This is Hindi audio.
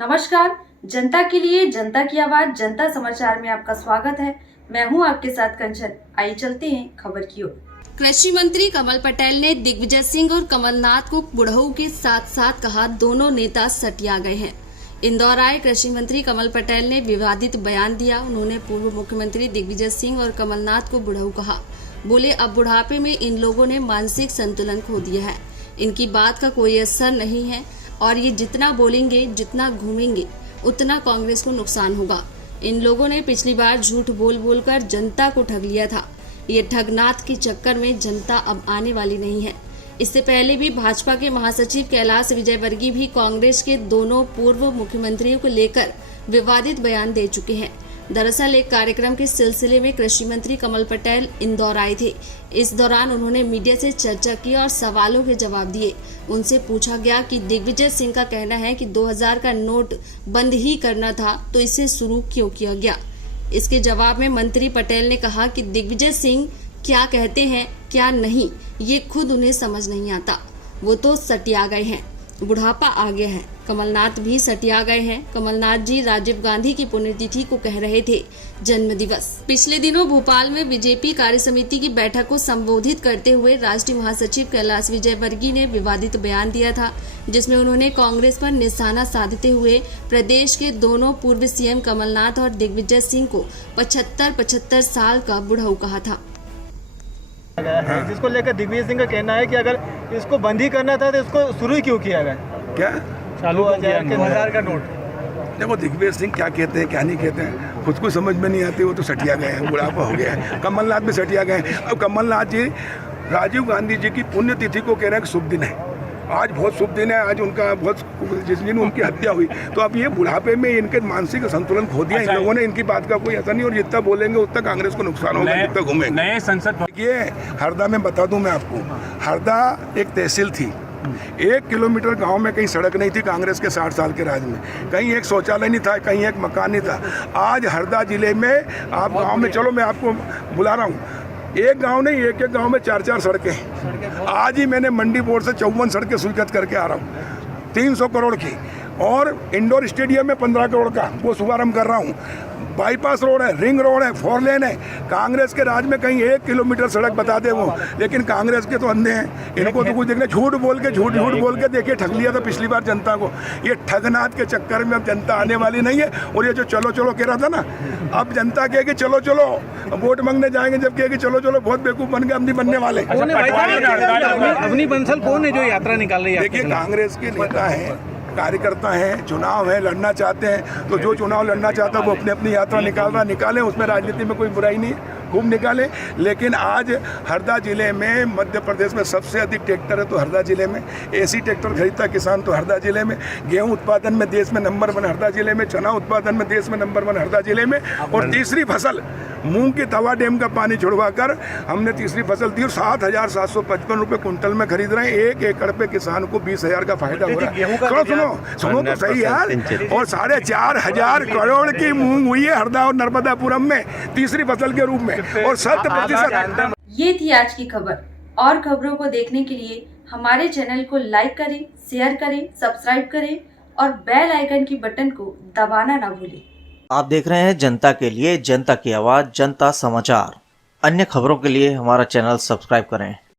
नमस्कार, जनता के लिए जनता की आवाज जनता समाचार में आपका स्वागत है। मैं हूं आपके साथ कंचन। आइए चलते हैं खबर की ओर। कृषि मंत्री कमल पटेल ने दिग्विजय सिंह और कमलनाथ को बुढ़ऊ के साथ साथ कहा, दोनों नेता सटिया गए हैं। इंदौर आए कृषि मंत्री कमल पटेल ने विवादित बयान दिया। उन्होंने पूर्व मुख्यमंत्री दिग्विजय सिंह और कमलनाथ को बुढ़ऊ कहा। बोले, अब बुढ़ापे में इन लोगों ने मानसिक संतुलन खो दिया है। इनकी बात का कोई असर नहीं है और ये जितना बोलेंगे, जितना घूमेंगे, उतना कांग्रेस को नुकसान होगा। इन लोगों ने पिछली बार झूठ बोल बोलकर जनता को ठग लिया था। ये ठगनाथ के चक्कर में जनता अब आने वाली नहीं है। इससे पहले भी भाजपा के महासचिव कैलाश विजयवर्गीय भी कांग्रेस के दोनों पूर्व मुख्यमंत्रियों को लेकर विवादित बयान दे चुके हैं। दरअसल एक कार्यक्रम के सिलसिले में कृषि मंत्री कमल पटेल इंदौर आए थे। इस दौरान उन्होंने मीडिया से चर्चा की और सवालों के जवाब दिए। उनसे पूछा गया कि दिग्विजय सिंह का कहना है कि 2000 का नोट बंद ही करना था, तो इसे शुरू क्यों किया गया। इसके जवाब में मंत्री पटेल ने कहा कि दिग्विजय सिंह क्या कहते हैं क्या नहीं, ये खुद उन्हें समझ नहीं आता। वो तो सटिया गए हैं, बुढ़ापा आ गया है। कमलनाथ भी सटिया गए हैं। कमलनाथ जी राजीव गांधी की पुण्यतिथि को कह रहे थे जन्म दिवस। पिछले दिनों भोपाल में बीजेपी कार्य समिति की बैठक को संबोधित करते हुए राष्ट्रीय महासचिव कैलाश विजयवर्गीय ने विवादित बयान दिया था, जिसमें उन्होंने कांग्रेस पर निशाना साधते हुए प्रदेश के दोनों पूर्व सीएम कमलनाथ और दिग्विजय सिंह को 75 साल का बुढ़ऊ कहा था। जिसको लेकर दिग्विजय सिंह का कहना है कि अगर इसको बंद ही करना था तो इसको शुरू ही क्यों किया गया। क्या चालू 2000 का नोट। देखो दिग्विजय सिंह क्या कहते हैं क्या नहीं कहते हैं, खुद को समझ में नहीं आती। वो तो सटिया गए हैं, बुढ़ापा हो गया है। कमलनाथ भी सटिया गए हैं। अब कमलनाथ जी राजीव गांधी जी की पुण्यतिथि को कह रहे हैं कि शुभ दिन है। आज बहुत शुभ दिन है, आज उनका बहुत, जिस दिन उनकी हत्या हुई। तो अब ये बुढ़ापे में इनके मानसिक संतुलन खो दिया। इन लोगों ने, इनकी बात का कोई असर नहीं। और जितना बोलेंगे उतना कांग्रेस को नुकसान होगा, जितना घूमेंगे। नए संसद ये हरदा में बता दूं मैं आपको, हरदा एक तहसील थी। 1 किलोमीटर गांव में कहीं सड़क नहीं थी कांग्रेस के 60 साल के राज में। कहीं एक शौचालय नहीं था, कहीं एक मकान नहीं था। आज हरदा जिले में आप गांव में चलो, मैं आपको बुला रहा हूँ। एक गांव नहीं, एक गांव में 4 सड़कें हैं। आज ही मैंने मंडी बोर्ड से 54 सड़कें स्वीकृत करके आ रहा हूँ, 300 करोड़ की। और इंडोर स्टेडियम में 15 करोड़ का वो शुभारंभ कर रहा हूँ। बाईपास रोड है, रिंग रोड है, 4 लेन है। कांग्रेस के राज में कहीं 1 किलोमीटर सड़क बता दे वो, लेकिन कांग्रेस के तो अंधे हैं। इनको तो कुछ देखने, झूठ बोल के देखिए ठग लिया था पिछली बार जनता को। ये ठगनाथ के चक्कर में अब जनता आने वाली नहीं है। और ये जो चलो चलो कह रहा था ना, अब जनता कहेगी चलो चलो, वोट मांगने जाएंगे जब कहेगी चलो चलो, बहुत बेवकूफ बन गए, हम नहीं बनने वाले। अपनी बंसल कौन है जो यात्रा निकाल रही है? देखिए कांग्रेस के नेता हैं, कार्यकर्ता हैं, चुनाव है, लड़ना चाहते हैं, तो जो चुनाव लड़ना चाहता है वो अपनी अपनी यात्रा निकालें। उसमें राजनीति में कोई बुराई नहीं है, खूब निकालें। लेकिन आज हरदा जिले में, मध्य प्रदेश में सबसे अधिक ट्रैक्टर है तो हरदा जिले में। एसी ट्रैक्टर खरीदता किसान तो हरदा जिले में। गेहूं उत्पादन में देश में नंबर 1 हरदा जिले में। चना उत्पादन में देश में नंबर 1 हरदा जिले में। और तीसरी फसल मूंग की तवा डैम का पानी छुड़वाकर हमने तीसरी फसल दी और 7,755 रुपये कुंटल में खरीद रहे हैं। 1 एकड़ पे किसान को 20,000 का फायदा हो रहा है। सुनो तो सही यार। और 4,500 करोड़ की मूंग हुई है हरदा और नर्मदापुरम में तीसरी फसल के रूप में, और 100%। ये थी आज की खबर। और खबरों को देखने के लिए हमारे चैनल को लाइक करें, शेयर करें, सब्सक्राइब करें और बेल आइकन की बटन को दबाना ना भूलें। आप देख रहे हैं जनता के लिए जनता की आवाज जनता समाचार। अन्य खबरों के लिए हमारा चैनल सब्सक्राइब करें।